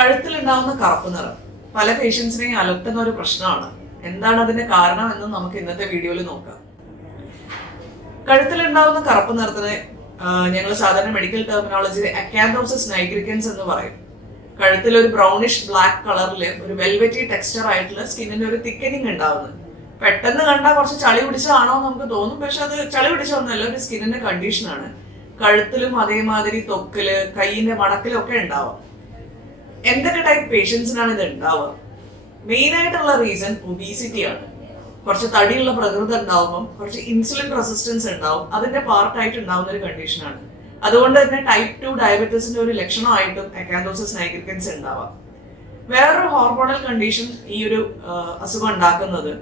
കഴുത്തിലുണ്ടാവുന്ന കറുപ്പ് നിറം. പല പേഷ്യൻസിനെയും അലട്ടുന്ന ഒരു പ്രശ്നമാണ്. എന്താണ് അതിന്റെ കാരണം എന്ന് നമുക്ക് ഇന്നത്തെ വീഡിയോയിൽ നോക്കാം. കഴുത്തിലുണ്ടാവുന്ന കറുപ്പ് നിറത്തിന് ഞങ്ങൾ സാധാരണ മെഡിക്കൽ ടെർമിനോളജിയിൽ അക്കാൻഡോസിസ് നൈഗ്രിക്കൻസ് എന്ന് പറയും. കഴുത്തിൽ ഒരു ബ്രൗണിഷ് ബ്ലാക്ക് കളറിൽ ഒരു വെൽവെറ്റി ടെക്സ്ചർ ആയിട്ടുള്ള സ്കിന്നിന് ഒരു തിക്കനിങ് ഉണ്ടാവുന്നത് പെട്ടെന്ന് കണ്ടാൽ കുറച്ച് ചളി പിടിച്ചതാണോ എന്ന് നമുക്ക് തോന്നും. പക്ഷെ അത് ചളി പിടിച്ച ഒന്നല്ല ഒരു സ്കിന്നിന്റെ കണ്ടീഷനാണ് കഴുത്തിലും അതേമാതിരി തൊക്കിൽ കൈയിന്റെ മടക്കിലും ഒക്കെ ഉണ്ടാവാം. എന്തൊക്കെ ടൈപ്പ് പേഷ്യൻസിനാണ് ഇത് ഉണ്ടാവുക മെയിൻ ആയിട്ടുള്ള റീസൺ ഒബീസിറ്റി ആണ്. കുറച്ച് തടിയുള്ള പ്രകൃതി ഉണ്ടാവുമ്പം കുറച്ച് ഇൻസുലിൻ റെസിസ്റ്റൻസ് ഉണ്ടാവും. അതിന്റെ പാർട്ടായിട്ട് ഉണ്ടാവുന്ന ഒരു കണ്ടീഷനാണ് അതുകൊണ്ട് തന്നെ ടൈപ്പ് ടു ഡയബറ്റീസിന്റെ ഒരു ലക്ഷണമായിട്ടും അക്കാൻഡോസിസ് നൈഗ്രിക്കൻസ് ഉണ്ടാവാം. വേറൊരു ഹോർമോണൽ കണ്ടീഷൻ ഈ ഒരു അസുഖം ഉണ്ടാക്കുന്നത്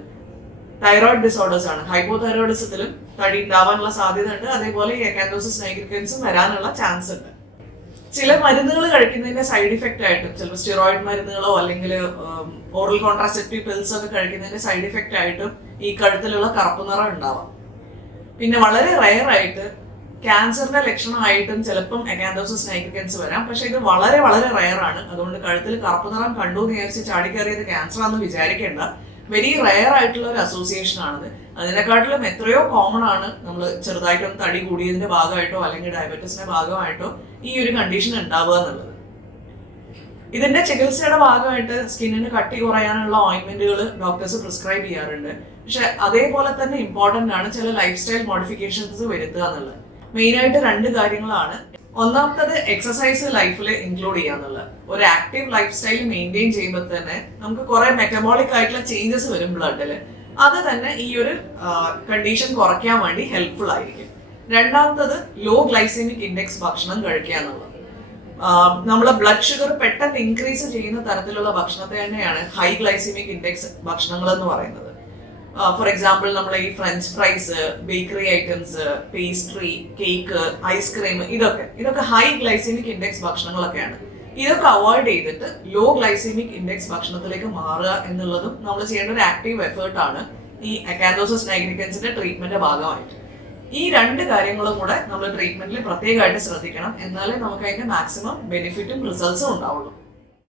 തൈറോയിഡ് ഡിസോർഡേഴ്സ് ആണ്. ഹൈപ്പോതൈറോയിഡിസത്തിലും തടി ഉണ്ടാവാനുള്ള സാധ്യത ഉണ്ട് അതേപോലെ ഈ അക്കാൻഡോസിസ് നൈഗ്രിക്കൻസും വരാനുള്ള ചാൻസ് ഉണ്ട്. ചില മരുന്നുകൾ കഴിക്കുന്നതിന്റെ സൈഡ് ഇഫക്റ്റ് ആയിട്ടും ചിലപ്പോൾ സ്റ്റിറോയിഡ് മരുന്നുകളോ അല്ലെങ്കിൽ ഓറൽ കോൺട്രാസെപ്റ്റീവ് പിൽസ് ഒക്കെ കഴിക്കുന്നതിന്റെ സൈഡ് ഇഫക്റ്റ് ആയിട്ടും ഈ കഴുത്തിലുള്ള കറുപ്പ് നിറം ഉണ്ടാവാം. പിന്നെ വളരെ റയർ ആയിട്ട് ക്യാൻസറിന്റെ ലക്ഷണമായിട്ടും ചിലപ്പം അക്കാൻഡോസിസ് നൈക്രിക്കൻസ് വരാം. പക്ഷെ ഇത് വളരെ വളരെ റയർ ആണ്. അതുകൊണ്ട് കഴുത്തിൽ കറുപ്പ് നിറം കണ്ടു എന്ന് വിചാരിച്ച് ചാടിക്കയറിയത് ക്യാൻസർ ആണെന്ന് വിചാരിക്കേണ്ട. വെരി റയർ ആയിട്ടുള്ള ഒരു അസോസിയേഷൻ ആണത്. അതിനെക്കാട്ടിലും എത്രയോ കോമൺ ആണ് നമ്മൾ ചെറുതായിട്ടൊന്ന് തടി കൂടിയതിന്റെ ഭാഗമായിട്ടോ അല്ലെങ്കിൽ ഡയബറ്റീസിന്റെ ഭാഗമായിട്ടോ ഈ ഒരു കണ്ടീഷൻ ഉണ്ടാവുക എന്നുള്ളത്. ഇതിന്റെ ചികിത്സയുടെ ഭാഗമായിട്ട് സ്കിന്നിന് കട്ടി കുറയാനുള്ള ഓയിൻമെന്റുകൾ ഡോക്ടേഴ്സ് പ്രിസ്ക്രൈബ് ചെയ്യാറുണ്ട്. പക്ഷെ അതേപോലെ തന്നെ ഇമ്പോർട്ടന്റ് ആണ് ചില ലൈഫ് സ്റ്റൈൽ മോഡിഫിക്കേഷൻസ് വരുത്തുക എന്നുള്ളത്. മെയിനായിട്ട് രണ്ട് കാര്യങ്ങളാണ്. ഒന്നാമത്തത് എക്സസൈസ് ലൈഫിൽ ഇൻക്ലൂഡ് ചെയ്യാന്നുള്ളത്. ഒരു ആക്റ്റീവ് ലൈഫ് സ്റ്റൈൽ മെയിന്റെയിൻ ചെയ്യുമ്പോൾ തന്നെ നമുക്ക് കുറെ മെറ്റബോളിക് ആയിട്ടുള്ള ചേഞ്ചസ് വരും ബ്ലഡിൽ അത് തന്നെ ഈ ഒരു കണ്ടീഷൻ കുറയ്ക്കാൻ വേണ്ടി ഹെൽപ്ഫുൾ ആയിരിക്കും. രണ്ടാമത്തത് ലോ ഗ്ലൈസെമിക് ഇൻഡെക്സ് ഭക്ഷണം കഴിക്കുക എന്നുള്ളത്. നമ്മളെ ബ്ലഡ് ഷുഗർ പെട്ടെന്ന് ഇൻക്രീസ് ചെയ്യുന്ന തരത്തിലുള്ള ഭക്ഷണത്തെ തന്നെയാണ് ഹൈ ഗ്ലൈസെമിക് ഇൻഡെക്സ് ഭക്ഷണങ്ങൾ എന്ന് പറയുന്നത്. ഫോർ എക്സാമ്പിൾ നമ്മൾ ഈ French fries bakery items pastry cake ice cream ഇതൊക്കെ. ഇതൊക്കെ ഹൈ ഗ്ലൈസീമിക് ഇൻഡെക്സ് ഭക്ഷണങ്ങളൊക്കെയാണ്. ഇതൊക്കെ അവോയ്ഡ് ചെയ്തിട്ട് ലോ ഗ്ലൈസീമിക് ഇൻഡെക്സ് ഭക്ഷണത്തിലേക്ക് മാറുക എന്നുള്ളതും നമ്മൾ ചെയ്യേണ്ട ഒരു ആക്റ്റീവ് എഫേർട്ട് ആണ് ഈ അക്കാൻഡോസസ് നൈഗ്രിക്കൻസിന്റെ ട്രീറ്റ്മെന്റ് ഭാഗമായിട്ട്. ഈ രണ്ട് കാര്യങ്ങളും കൂടെ നമ്മൾ ട്രീറ്റ്മെന്റിൽ പ്രത്യേകമായിട്ട് ശ്രദ്ധിക്കണം. എന്നാലേ നമുക്ക് അതിന്റെ മാക്സിമം ബെനിഫിറ്റും റിസൾട്ട്സും ഉണ്ടാവുള്ളൂ.